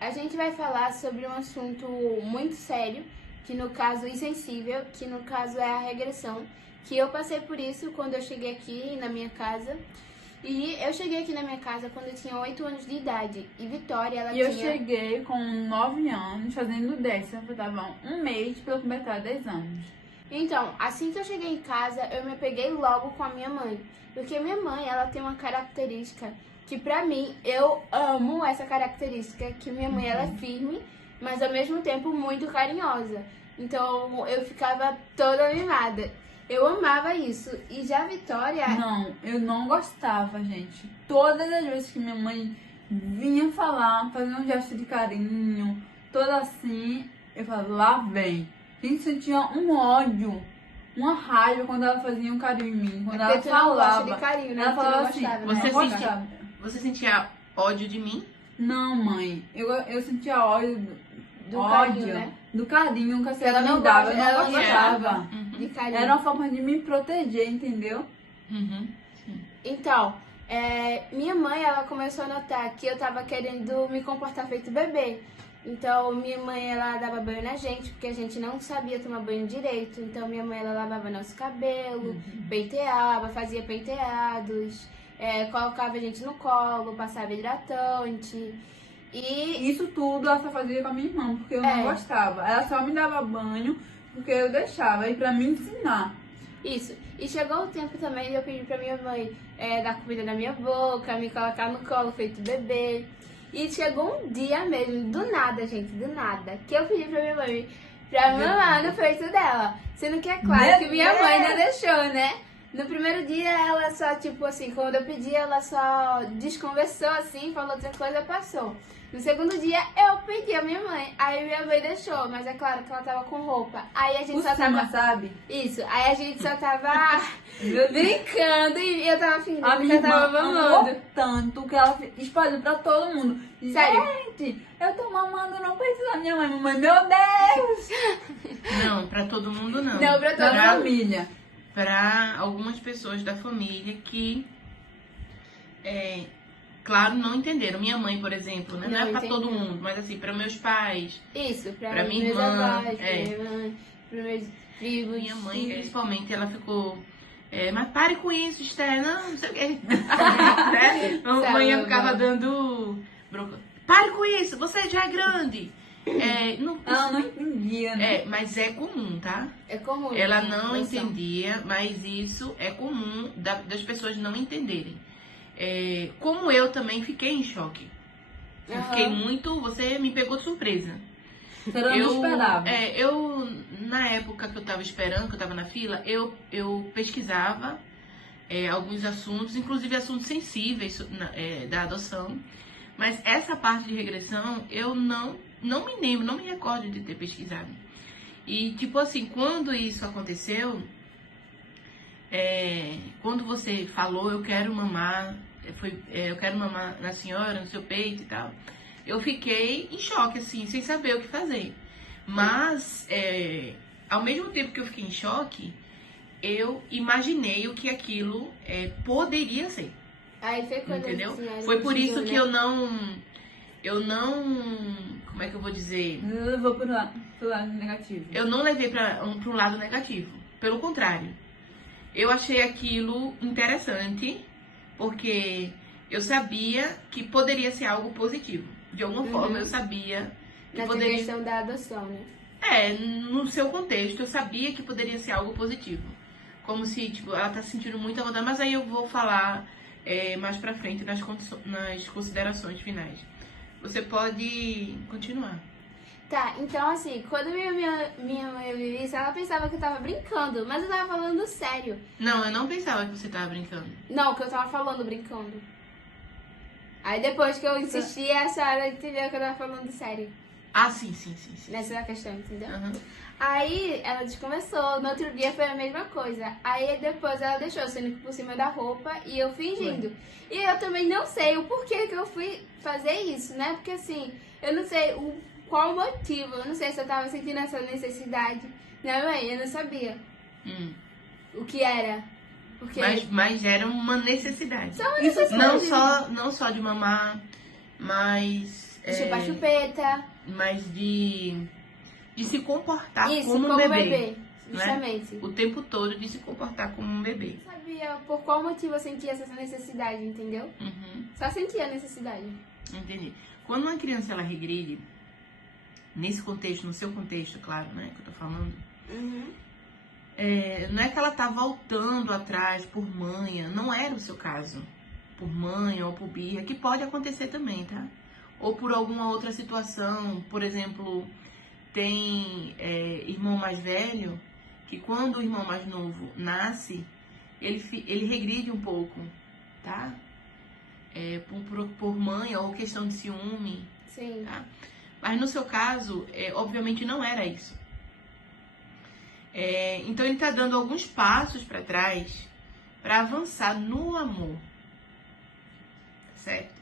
a gente vai falar sobre um assunto muito sério, que no caso e sensível, que no caso é a regressão, que eu passei por isso quando eu cheguei aqui na minha casa. E eu cheguei aqui na minha casa quando eu tinha 8 anos de idade. E Vitória, ela tinha... eu cheguei com 9 anos, fazendo 10. Eu faltava um mês pra eu completar 10 anos. Então, assim que eu cheguei em casa, eu me peguei logo com a minha mãe. Porque minha mãe, ela tem uma característica que pra mim, eu amo essa característica, que minha mãe, ela é firme, mas ao mesmo tempo muito carinhosa. Então, eu ficava toda mimada. Eu amava isso. E já a Vitória... Não, eu não gostava, gente. Todas as vezes que minha mãe vinha falar, fazer um gesto de carinho, toda assim, eu falava, lá vem. Gente, sentia um ódio, uma raiva quando ela fazia um carinho em mim. Quando ela porque tu não gosta falava, de carinho, né? ela Tu não falava assim, gostava, né? você Você gostava. Você sentia ódio de mim? Não, mãe, eu sentia ódio Do ódio, carinho, né? do carinho que a Ela senhora não me dava, gosta- eu não ela não gostava. De carinho. Era uma forma de me proteger, entendeu? Uhum. Então, minha mãe, ela começou a notar que eu tava querendo me comportar feito bebê. Então, minha mãe, ela dava banho na gente, porque a gente não sabia tomar banho direito. Então, minha mãe, ela lavava nosso cabelo, penteava, fazia penteados, colocava a gente no colo, passava hidratante. E Isso tudo ela só fazia com a minha irmã, porque eu É. não gostava. Ela só me dava banho porque eu deixava, e pra me ensinar. isso. E chegou o tempo também de eu pedir pra minha mãe dar comida na minha boca, me colocar no colo feito bebê. E chegou um dia mesmo, do nada, gente, do nada, que eu pedi pra minha mãe pra mamar no peito dela. Sendo que é claro Meu que minha Deus! mãe não deixou, né? No primeiro dia ela só, tipo assim, quando eu pedi, ela só desconversou assim, falou outra coisa, passou. No segundo dia eu pedi a minha mãe, aí minha mãe deixou, mas é claro que ela tava com roupa. Aí a gente Por só cima, tava... sabe? Isso, aí a gente só tava Meu Deus. brincando e eu tava fingindo A que minha eu tava irmã mamando. amou tanto que ela espalhou pra todo mundo. Sério? Gente, eu tô mamando no peito da minha mãe. Mamãe, meu Deus! Não, pra todo mundo não. Não, pra todo Da mundo. família. Pra algumas pessoas da família que, claro, não entenderam. Minha mãe, por exemplo, né? Não é pra todo entenderam. mundo, mas assim, pra meus pais, Isso, pra Pra minha meus irmã, avós, pra minha mãe, pros meus primos. minha mãe, filhos. principalmente, ela ficou... mas pare com isso, Esther, não sei o quê. Né? A mãe Sabe, ficava vovó. dando bronca. Pare com isso, você já é grande. Não, Ela não entendia, né? mas é comum, tá? É comum. Ela né? não Noção. entendia, mas isso é comum das pessoas não entenderem. Como eu também fiquei em choque. Eu Aham. fiquei muito... Você me pegou de surpresa. A senhora não esperava. Na época que eu tava esperando, que eu tava na fila, eu pesquisava alguns assuntos, inclusive assuntos sensíveis da adoção. Mas essa parte de regressão, eu não me lembro, não me recordo de ter pesquisado. E, tipo assim, quando isso aconteceu, quando você falou, eu quero mamar, eu quero mamar na senhora, no seu peito e tal, eu fiquei em choque, assim, sem saber o que fazer. Mas, ao mesmo tempo que eu fiquei em choque, eu imaginei o que aquilo poderia ser. Aí foi quando Entendeu? a senhora Foi por isso precisou, que né? eu não, como é que eu vou dizer? Eu levou pro lado negativo. Eu não levei para um lado negativo. Pelo contrário, eu achei aquilo interessante, porque eu sabia que poderia ser algo positivo. De alguma forma, eu sabia que Nessa poderia... questão da adoção, né? no seu contexto, eu sabia que poderia ser algo positivo. Como se, tipo, ela tá se sentindo muito à vontade, mas aí eu vou falar mais pra frente nas considerações finais. Você pode continuar. Tá, então assim, quando minha mãe ouviu isso, ela pensava que eu tava brincando, mas eu tava falando sério. Não, eu não pensava que você tava brincando. Não, que eu tava falando brincando. Aí depois que eu insisti, a senhora entendeu que eu tava falando sério. Ah, sim. Nessa questão, entendeu? Aham. Aí ela desconversou, no outro dia foi a mesma coisa. Aí depois ela deixou, sendo que por cima da roupa e eu fingindo. E eu também não sei o porquê que eu fui fazer isso, né? Porque assim, eu não sei qual o motivo, eu não sei se eu tava sentindo essa necessidade. Né, mãe? Eu não sabia o que era. Porque Mas era uma necessidade. só uma necessidade. Não só de mamar, mas De chupar chupeta. Mas de se comportar Isso, como um bebê. bebê. Justamente. O tempo todo de se comportar como um bebê. Não sabia por qual motivo eu sentia essa necessidade, entendeu? Uhum. Só sentia a necessidade. Entendi. Quando uma criança ela regride, nesse contexto, no seu contexto, claro, né, que eu tô falando, não é que ela tá voltando atrás por manha, não era o seu caso, por manha ou por birra, que pode acontecer também, tá? Ou por alguma outra situação, por exemplo, tem irmão mais velho, que quando o irmão mais novo nasce, ele regride um pouco, tá? Por manha ou questão de ciúme. Sim. Tá? Mas no seu caso, obviamente não era isso. Então ele está dando alguns passos para trás para avançar no amor. Certo?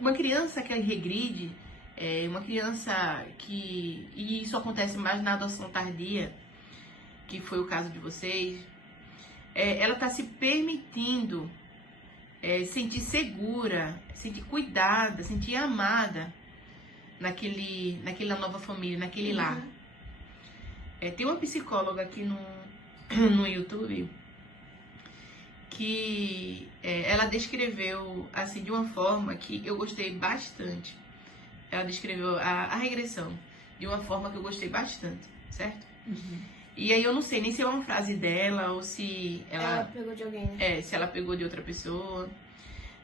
Uma criança que regride, uma criança que... E isso acontece mais na adoção tardia, que foi o caso de vocês. Ela está se permitindo sentir segura, sentir cuidada, sentir amada naquela nova família, naquele lar. Tem uma psicóloga aqui no YouTube que ela descreveu assim de uma forma que eu gostei bastante. Ela descreveu a regressão de uma forma que eu gostei bastante, certo? E aí eu não sei nem se é uma frase dela ou se Ela pegou de alguém, né? se ela pegou de outra pessoa.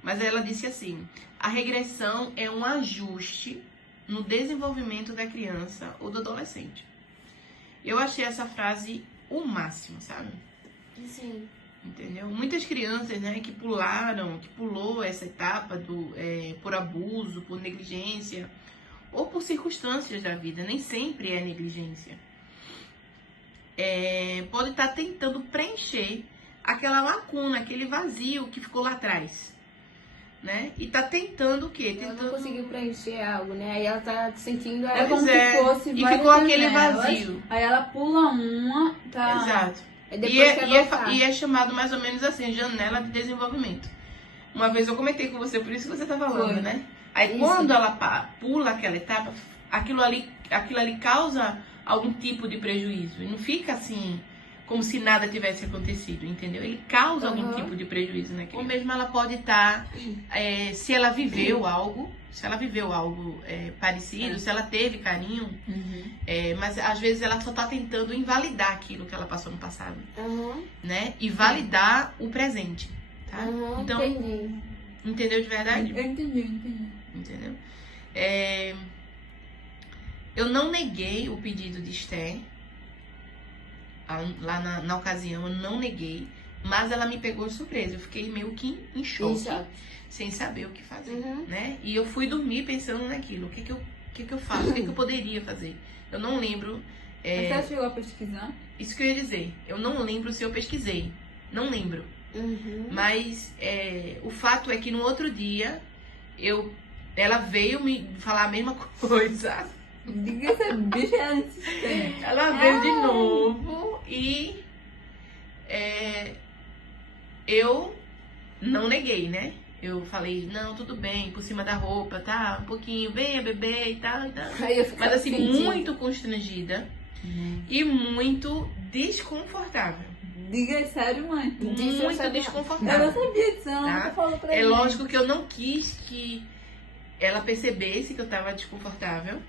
Mas ela disse assim: a regressão é um ajuste no desenvolvimento da criança ou do adolescente. Eu achei essa frase o máximo, sabe? Sim. Entendeu? Muitas crianças, né, que pulou essa etapa por abuso, por negligência ou por circunstâncias da vida, nem sempre é negligência. Pode estar tentando preencher aquela lacuna, aquele vazio que ficou lá atrás, né? E tá tentando o quê? Ela não conseguiu preencher algo, né? Aí ela tá sentindo... É como se fosse e várias ficou aquele janelas, vazio. Aí ela pula uma, tá... Exato. Aí depois quer voltar. E é chamado mais ou menos assim, janela de desenvolvimento. Uma vez eu comentei com você, por isso que você tá falando, Foi. né? Aí Isso. quando ela pula aquela etapa, aquilo ali causa algum tipo de prejuízo. E não fica assim, como se nada tivesse acontecido, entendeu? Ele causa algum tipo de prejuízo, né? Ou mesmo ela pode estar, se ela viveu algo parecido, se ela teve carinho, mas às vezes ela só tá tentando invalidar aquilo que ela passou no passado, né? E validar o presente, tá? Então, Entendi. entendeu de verdade? Eu entendi. Entendeu? Eu não neguei o pedido de Esther. Lá na ocasião, eu não neguei. Mas ela me pegou de surpresa. Eu fiquei meio que em choque. Sem saber o que fazer, né? E eu fui dormir pensando naquilo. O que eu faço? O que eu poderia fazer? Eu não lembro. Você chegou a pesquisar? Isso que eu ia dizer. Eu não lembro se eu pesquisei. Não lembro. Mas o fato é que no outro dia, ela veio me falar a mesma coisa. Diga essa bicha é insistente. Ela veio de novo e eu não neguei, né? Eu falei, não, tudo bem, por cima da roupa, tá? Um pouquinho, venha beber e tal, e tal. Mas assim, muito constrangida e muito desconfortável. Diga sério, mãe. Muito Eu desconfortável. não sabia disso, não. Tá? Você falou pra mim. Lógico que eu não quis que ela percebesse que eu tava desconfortável.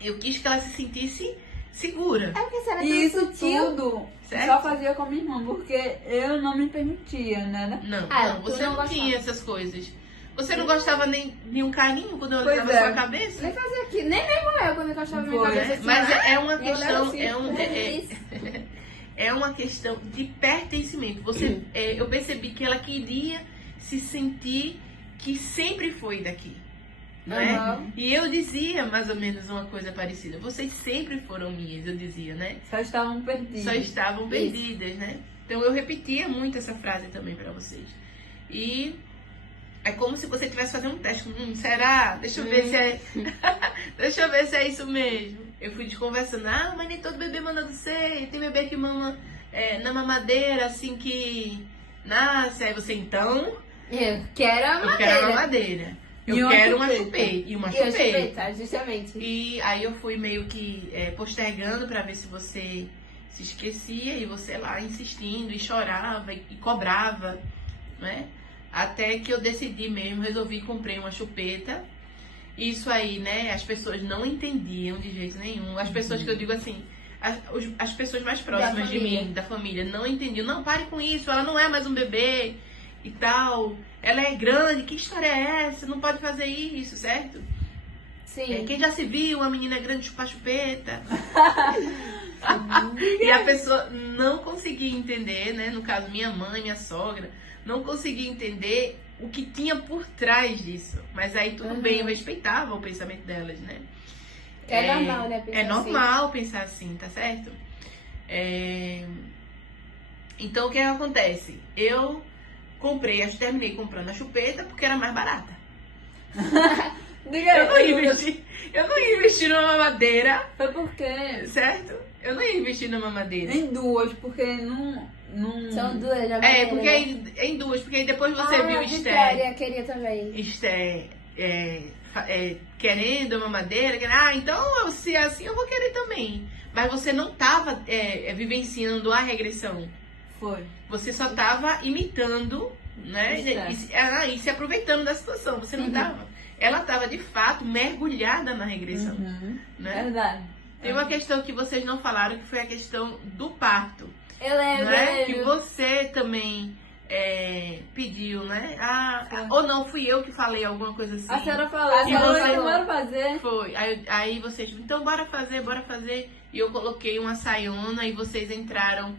Eu quis que ela se sentisse segura. Porque você era E tão isso sutil. tudo Certo? só fazia com minha irmã, porque eu não me permitia, né? Não, Tu você não não tinha essas coisas. Você não gostava nem de um carinho quando eu Pois olhava é. sua cabeça? Nem fazia aqui, nem mesmo eu quando encostava na minha Foi, cabeça assim. Mas é uma eu olhava questão, assim, é uma questão de pertencimento. Eu percebi que ela queria se sentir que sempre foi daqui, não é? E eu dizia mais ou menos uma coisa parecida. Vocês sempre foram minhas, eu dizia, né? Só estavam perdidos. Só estavam perdidas, né? Então eu repetia muito essa frase também pra vocês. E é como se você estivesse fazendo um teste. Será? Deixa eu ver se é. Deixa eu ver se é isso mesmo. Eu fui desconversando. Ah, mas nem todo bebê manda do seio. Tem bebê que mama na mamadeira assim que nasce. Aí você, então. Eu quero a Eu quero a madeira. mamadeira. Eu E uma quero uma chupeta. chupeta. E uma E a chupeta. chupeta, justamente. E aí eu fui meio que postergando pra ver se você se esquecia e você lá insistindo e chorava e cobrava, né? Até que eu decidi mesmo, resolvi comprei uma chupeta. Isso aí, né? As pessoas não entendiam de jeito nenhum. As pessoas que eu digo assim, as pessoas mais próximas de família. mim, da família, não entendiam. Não, pare com isso, ela não é mais um bebê e tal. Ela é grande, que história é essa? Não pode fazer isso, certo? Sim. Quem já se viu uma menina grande chupar chupeta? E a pessoa não conseguia entender, né? No caso, minha mãe, minha sogra, não conseguia entender o que tinha por trás disso. Mas aí tudo bem, eu respeitava o pensamento delas, né? É normal, né? É pensar normal pensar assim, tá certo? Então o que acontece? Eu terminei comprando a chupeta porque era mais barata. Diga Eu não ia aí, investir numa mamadeira, foi porque certo? Eu não ia investir numa mamadeira. em duas, porque não... São duas, já Porque aí, em duas, porque aí depois você viu Vitória, queria também. Esther querendo uma mamadeira, então se é assim eu vou querer também. Mas você não estava vivenciando a regressão. Foi. Você só estava imitando, né? E se aproveitando da situação. Você não estava. Ela estava de fato mergulhada na regressão. Né? Verdade. Tem uma questão que vocês não falaram, que foi a questão do parto. Eu lembro, Né? eu Que lembro. você também pediu, né? Ou não, fui eu que falei alguma coisa assim. A senhora falou, A senhora falou. bora fazer. Foi. Aí vocês, então bora fazer. E eu coloquei uma saiona e vocês entraram.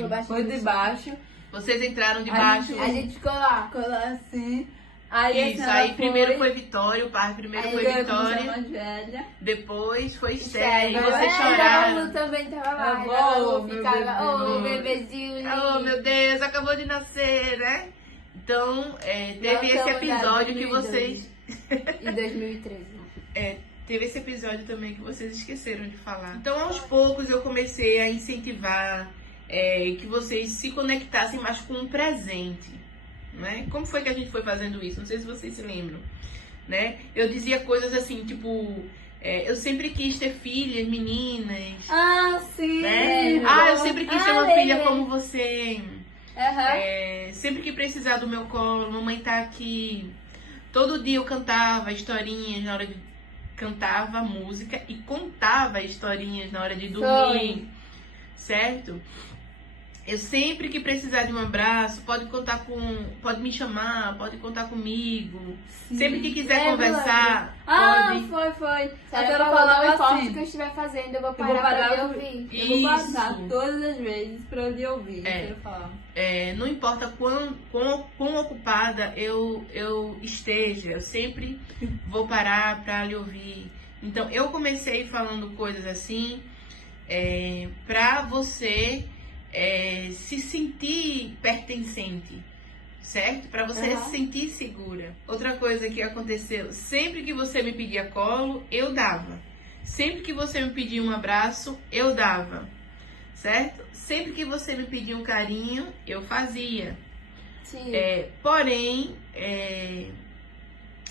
Por baixo Foi do de baixo. Vocês entraram debaixo. A gente ficou lá. Ficou lá assim. Aí a Isso, senhora aí primeiro foi Vitória, o pai primeiro Aí foi eu Vitória, mais velha. depois foi Esther, Sério, e vocês a choraram. Lu também tava lá. A avó, A Lu meu ficava, bebê. ô, bebezinho. Oh meu Deus, acabou de nascer, né? Então, teve esse episódio que vocês. Em 2013. Teve esse episódio também que vocês esqueceram de falar. Então, aos poucos, eu comecei a incentivar que vocês se conectassem mais com o presente. Né? Como foi que a gente foi fazendo isso? Não sei se vocês se lembram. Né? Eu dizia coisas assim, tipo... eu sempre quis ter filhas, meninas. Ah, sim. Né? Eu sempre quis ter uma filha como você. Sempre que precisar do meu colo, mamãe tá aqui. Todo dia eu cantava historinhas na hora de... Cantava música e contava historinhas na hora de dormir. Certo? Eu sempre que precisar de um abraço, pode me chamar, pode contar comigo. Sim. Sempre que quiser Lembro, Foi. conversar, A A senhora senhora falava falou, importa o assim. que eu estiver fazendo, eu vou Eu vou parar pra parar me ouvir. Eu vou passar Isso. todas as vezes pra eu lhe ouvir. A senhora falava. Não importa quão ocupada eu esteja, eu sempre vou parar para lhe ouvir. Então, eu comecei falando coisas assim, para você se sentir pertencente, certo? Para você se sentir segura. Outra coisa que aconteceu, sempre que você me pedia colo, eu dava. Sempre que você me pedia um abraço, eu dava. Certo? Sempre que você me pedia um carinho, eu fazia. Sim. Porém,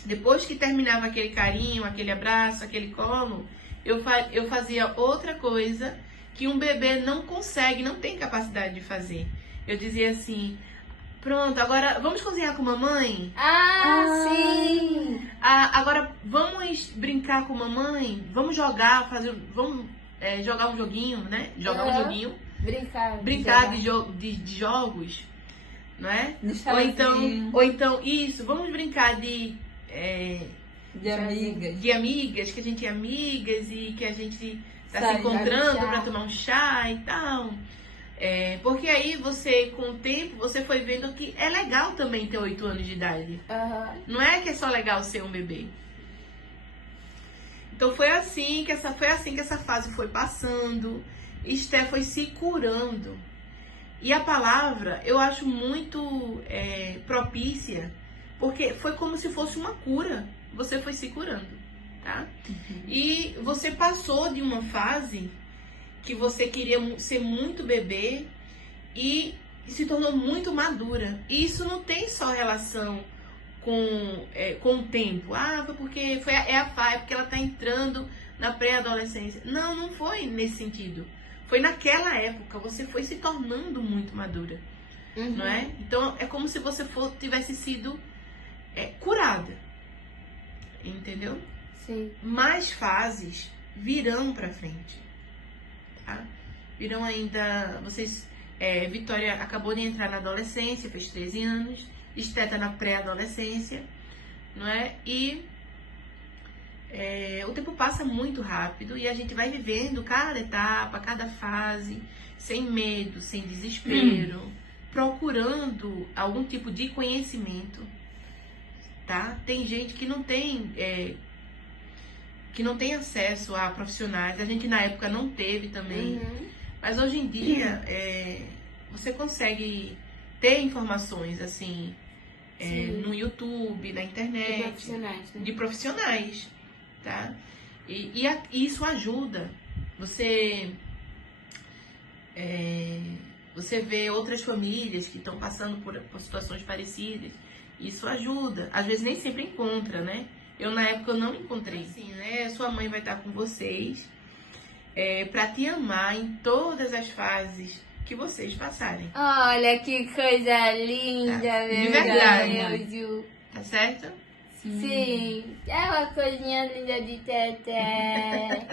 depois que terminava aquele carinho, aquele abraço, aquele colo, eu fazia outra coisa que um bebê não consegue, não tem capacidade de fazer. Eu dizia assim, pronto, agora vamos cozinhar com mamãe? Sim! Agora vamos brincar com mamãe? Vamos jogar, vamos jogar um joguinho, né? Jogar um joguinho. Brincar de jogos, não é? Ou então, isso, vamos brincar de amigas. De amigas, que a gente é amigas e que a gente tá se Sai, encontrando chá. para tomar um chá e tal. Porque aí você, com o tempo, você foi vendo que é legal também ter 8 anos de idade. Não é que é só legal ser um bebê. Então foi assim que essa fase foi passando. Esther foi se curando. E a palavra eu acho muito propícia, porque foi como se fosse uma cura. Você foi se curando, tá? E você passou de uma fase que você queria ser muito bebê e se tornou muito madura. E isso não tem só relação com o tempo. Ah, foi porque é porque ela tá entrando na pré-adolescência. Não, não foi nesse sentido. Foi naquela época, você foi se tornando muito madura, não é? Então, é como se você tivesse sido curada, entendeu? Sim. Mais fases virão pra frente, tá? Virão ainda, Vitória acabou de entrar na adolescência, fez 13 anos, Esté tá na pré-adolescência, não é? E o tempo passa muito rápido e a gente vai vivendo cada etapa, cada fase, sem medo, sem desespero, procurando algum tipo de conhecimento, tá? Tem gente que não tem acesso a profissionais, a gente na época não teve também, mas hoje em dia você consegue ter informações assim no YouTube, na internet, De profissionais, né? de profissionais, tá? E isso ajuda. Você vê outras famílias que estão passando por situações parecidas. Isso ajuda. Às vezes nem sempre encontra, né? Eu na época eu não encontrei. Assim, né? Sua mãe vai estar com vocês para te amar em todas as fases que vocês passarem. Olha que coisa linda, Tá. meu De verdade, Deus, Ju. Tá certo? Sim, é uma coisinha linda de Teté.